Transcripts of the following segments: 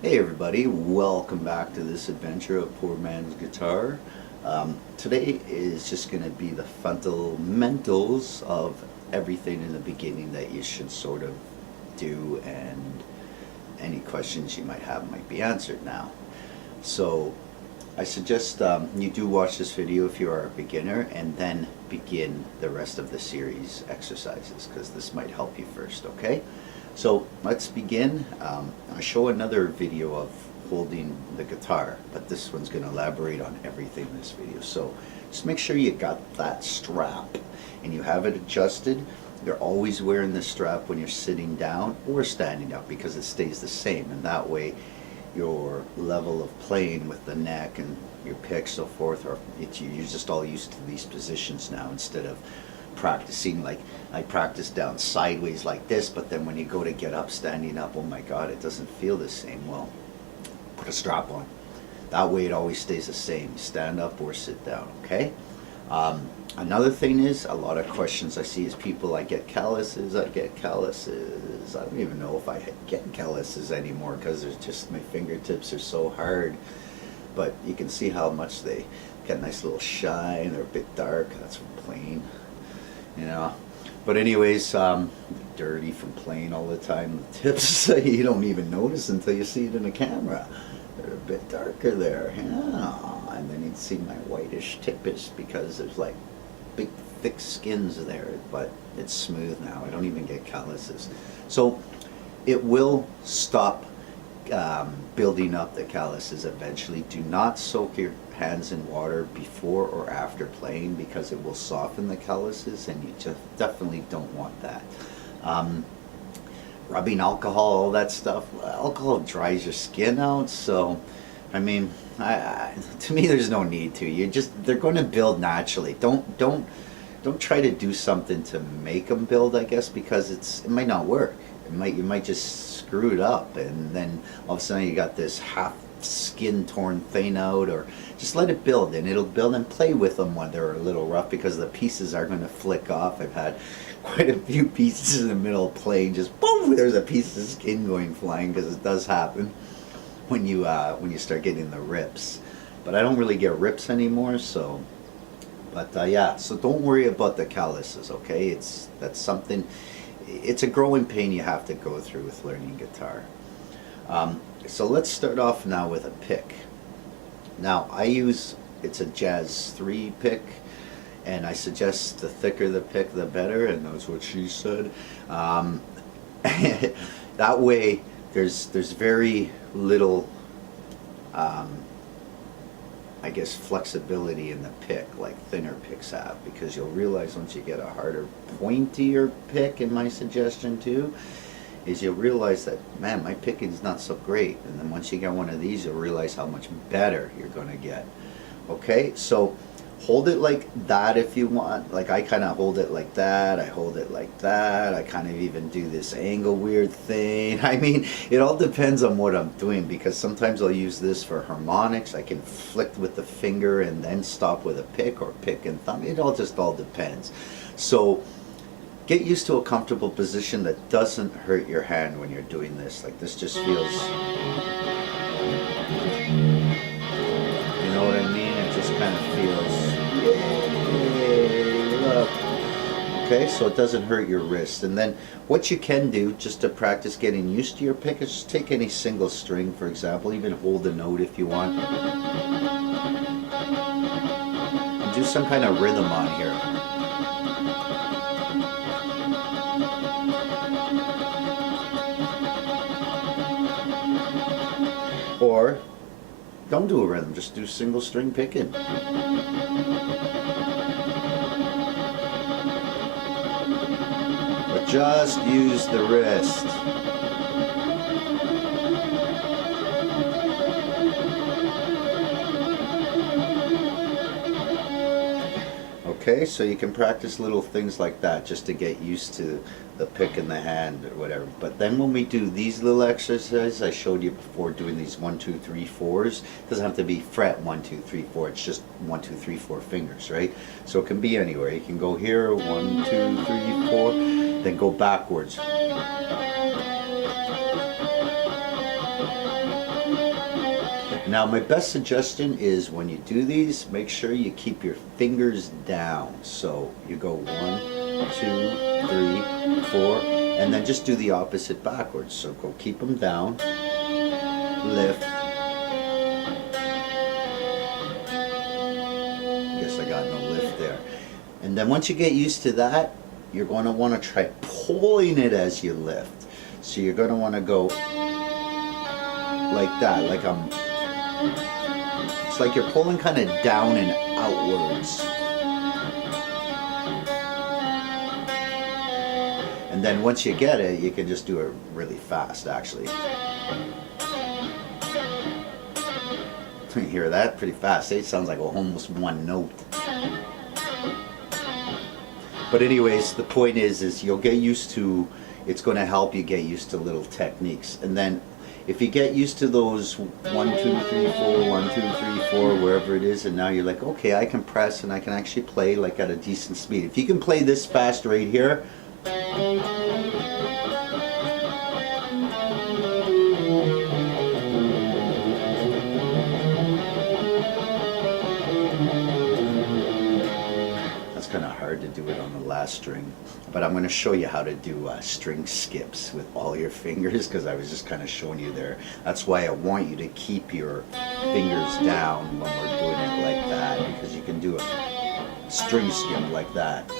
Hey everybody, welcome back to this adventure of Poor Man's Guitar. Today is just going to be the fundamentals of everything in the beginning that you should sort of do, and any questions you might have might be answered now. So I suggest you do watch this video if you are a beginner, and then begin the rest of the series exercises, because this might help you first, okay? So let's begin. I'll show another video of holding the guitar, but this one's going to elaborate on everything in this video. So just make sure you got that strap and you have it adjusted. You're always wearing this strap when you're sitting down or standing up, because it stays the same, and that way your level of playing with the neck and your pick, so forth, or you're just all used to these positions now, instead of practicing like I practice down sideways like this, but then when you go to get up standing up, oh my god, it doesn't feel the same. Well, put a strap on. That way it always stays the same, stand up or sit down, okay? Another thing is, a lot of questions I see is people, I get calluses. I don't even know if I get calluses anymore, because there's just, my fingertips are so hard. But you can see how much they get a nice little shine. They're a bit dark, that's from playing, you know. But anyways, dirty from playing all the time. The tips you don't even notice until you see it in the camera. They're a bit darker there, yeah. And then you'd see my whitish tip is because there's like big thick skins there, but it's smooth now. I don't even get calluses. So it will stop building up the calluses eventually. Do not soak your hands in water before or after playing, because it will soften the calluses, and you just definitely don't want that. Rubbing alcohol, all that stuff, alcohol dries your skin out, so I mean, to me there's no need to. They're going to build naturally. Don't try to do something to make them build, I guess, because it might not work. You might just screw it up, and then all of a sudden you got this half skin torn thing out. Or just let it build, and it'll build, and play with them when they're a little rough, because the pieces are going to flick off. I've had quite a few pieces in the middle of playing, just boom, there's a piece of skin going flying, because it does happen when you start getting the rips. But I don't really get rips anymore, so. But yeah, so don't worry about the calluses, okay? That's something. It's a growing pain you have to go through with learning guitar. So let's start off now with a pick. Now it's a Jazz 3 pick, and I suggest the thicker the pick the better, and that's what she said. That way there's very little I guess flexibility in the pick, like thinner picks have, because you'll realize once you get a harder, pointier pick, and my suggestion too is you'll realize that, man, my picking's not so great. And then once you get one of these, you'll realize how much better you're going to get. Okay, so hold it like that if you want. Like I kind of hold it like that, I hold it like that, I kind of even do this angle weird thing. I mean, it all depends on what I'm doing, because sometimes I'll use this for harmonics. I can flick with the finger and then stop with a pick, or pick and thumb. It all depends. So get used to a comfortable position that doesn't hurt your hand when you're doing this. Like this just feels, you know what I mean? It just kind of feels, yay, look. Okay, so it doesn't hurt your wrist. And then what you can do, just to practice getting used to your pick, is just take any single string, for example, even hold a note if you want, and do some kind of rhythm on here. Or don't do a rhythm, just do single string picking. But just use the wrist. Okay, so you can practice little things like that just to get used to the pick in the hand or whatever. But then when we do these little exercises I showed you before, doing these 1, 2, 3, 4s, it doesn't have to be fret 1, 2, 3, 4. It's just 1, 2, 3, 4 fingers, right? So it can be anywhere. You can go here, 1, 2, 3, 4, then go backwards. Now my best suggestion is when you do these, make sure you keep your fingers down. So you go 1, 2, 3, 4, and then just do the opposite backwards. So go keep them down, lift. Guess I got no lift there. And then once you get used to that, you're going to want to try pulling it as you lift. So you're going to want to go like that, like it's like you're pulling kind of down and outwards. And then once you get it, you can just do it really fast, actually. You hear that? Pretty fast. It sounds like almost one note. But anyways, the point is you'll get used to, it's going to help you get used to little techniques. And then if you get used to those 1, 2, 3, 4, 1, 2, 3, 4, wherever it is, and now you're like, okay, I can press and I can actually play like at a decent speed. If you can play this fast right here, kind of hard to do it on the last string, but I'm going to show you how to do string skips with all your fingers, because I was just kind of showing you there. That's why I want you to keep your fingers down when we're doing it like that, because you can do a string skip like that.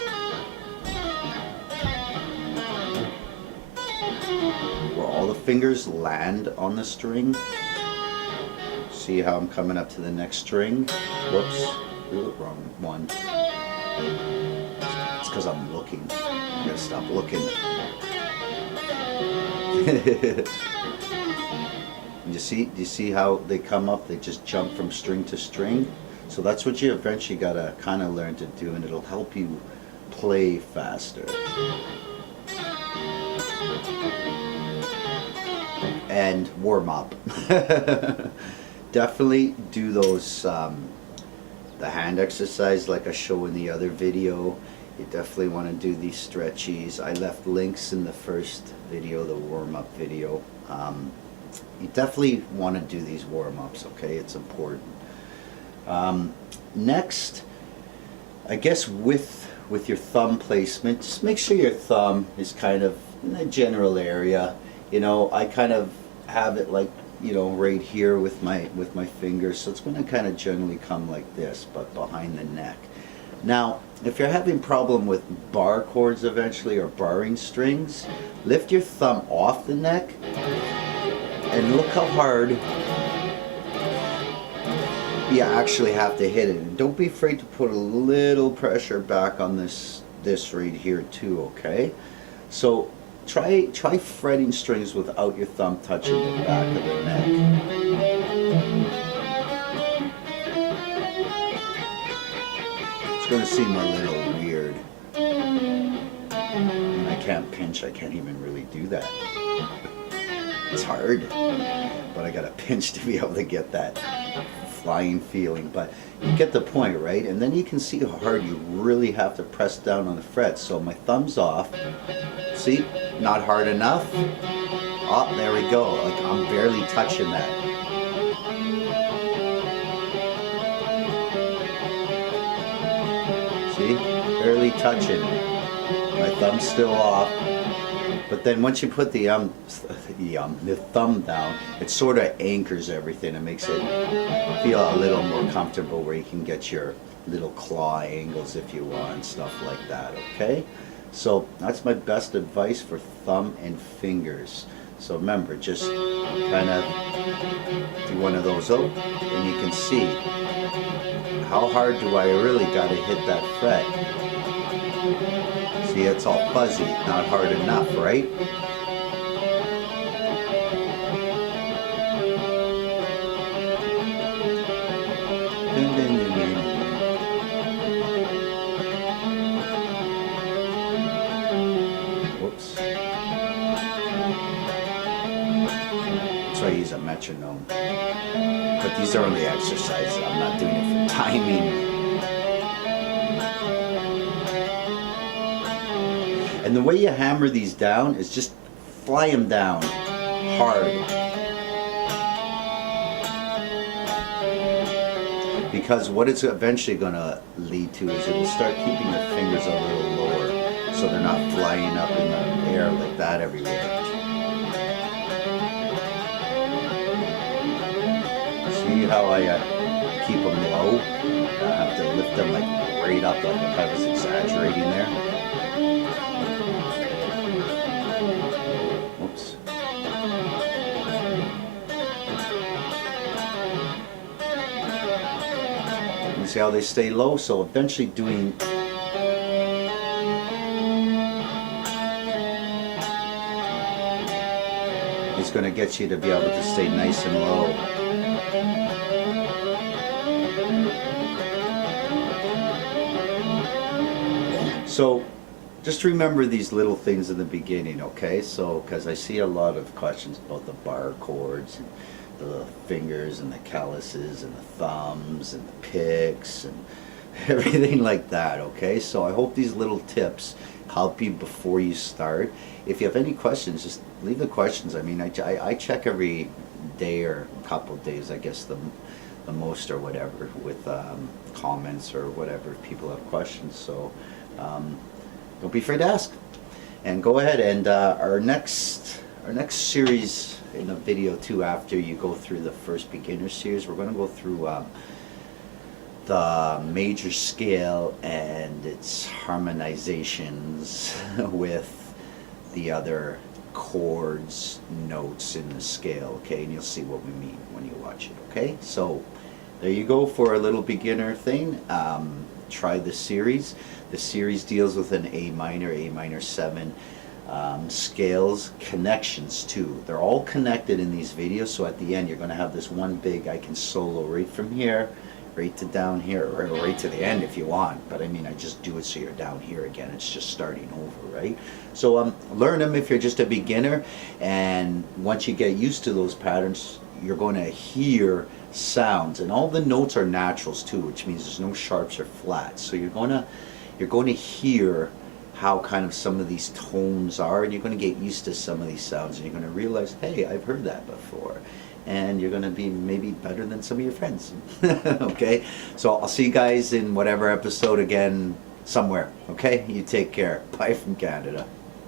Where all the fingers land on the string. See how I'm coming up to the next string? Whoops, ooh, wrong one. It's because I'm looking. I gotta stop looking. Do you see how they come up? They just jump from string to string. So that's what you eventually gotta kind of learn to do, and it'll help you play faster. And warm up. Definitely do those. The hand exercise like I show in the other video. You definitely want to do these stretchies. I left links in the first video, the warm-up video. You definitely want to do these warm-ups, okay? It's important. Next, I guess with your thumb placement, just make sure your thumb is kind of in the general area. You know, I kind of have it like, you know, right here with my fingers, so it's going to kind of generally come like this, but behind the neck. Now, if you're having problem with bar chords eventually, or barring strings, lift your thumb off the neck and look how hard you actually have to hit it. And don't be afraid to put a little pressure back on this right here too, okay? So Try fretting strings without your thumb touching the back of the neck. It's going to seem a little weird. And I can't pinch, I can't even really do that. It's hard, but I got to pinch to be able to get that flying feeling. But you get the point, right? And then you can see how hard you really have to press down on the fret. So my thumb's off. See? Not hard enough. Oh, there we go. Like I'm barely touching that. See? Barely touching. My thumb's still off. But then once you put the thumb down, it sort of anchors everything and makes it feel a little more comfortable, where you can get your little claw angles if you want, stuff like that, okay? So that's my best advice for thumb and fingers. So remember, just kind of do one of those out, and you can see how hard do I really got to hit that fret. See, it's all fuzzy, not hard enough, right? Whoops. So I use a metronome. But these are only exercises. I'm not doing it for timing. And the way you hammer these down is just fly them down hard. because what it's eventually going to lead to is it'll start keeping your fingers a little lower so they're not flying up in the air like that everywhere. See how I keep them low? I have to lift them like right up, like I was exaggerating there. Whoops. You see how they stay low? So eventually doing is going to get you to be able to stay nice and low. So just remember these little things in the beginning, okay? So, because I see a lot of questions about the bar chords and the fingers and the calluses and the thumbs and the picks and everything like that, okay? So I hope these little tips help you before you start. If you have any questions, just leave the questions. I mean, I check every day or a couple of days, I guess the most or whatever, with comments or whatever if people have questions. So don't be afraid to ask. And go ahead, and our next series in a video too, after you go through the first beginner series, we're going to go through the major scale and its harmonizations with the other chords, notes in the scale, okay? And you'll see what we mean when you watch it, okay? So there you go for a little beginner thing. Try the series. The series deals with an A minor 7 scales, connections too. They're all connected in these videos, so at the end you're going to have this one big, I can solo right from here right to down here, or right to the end if you want, but I mean, I just do it so you're down here again. It's just starting over, right? So learn them if you're just a beginner, and once you get used to those patterns, you're going to hear sounds, and all the notes are naturals too, which means there's no sharps or flats. So you're going to hear how kind of some of these tones are, and you're going to get used to some of these sounds, and you're going to realize, hey, I've heard that before. And you're going to be maybe better than some of your friends. Okay? So I'll see you guys in whatever episode again somewhere. Okay? You take care. Bye from Canada.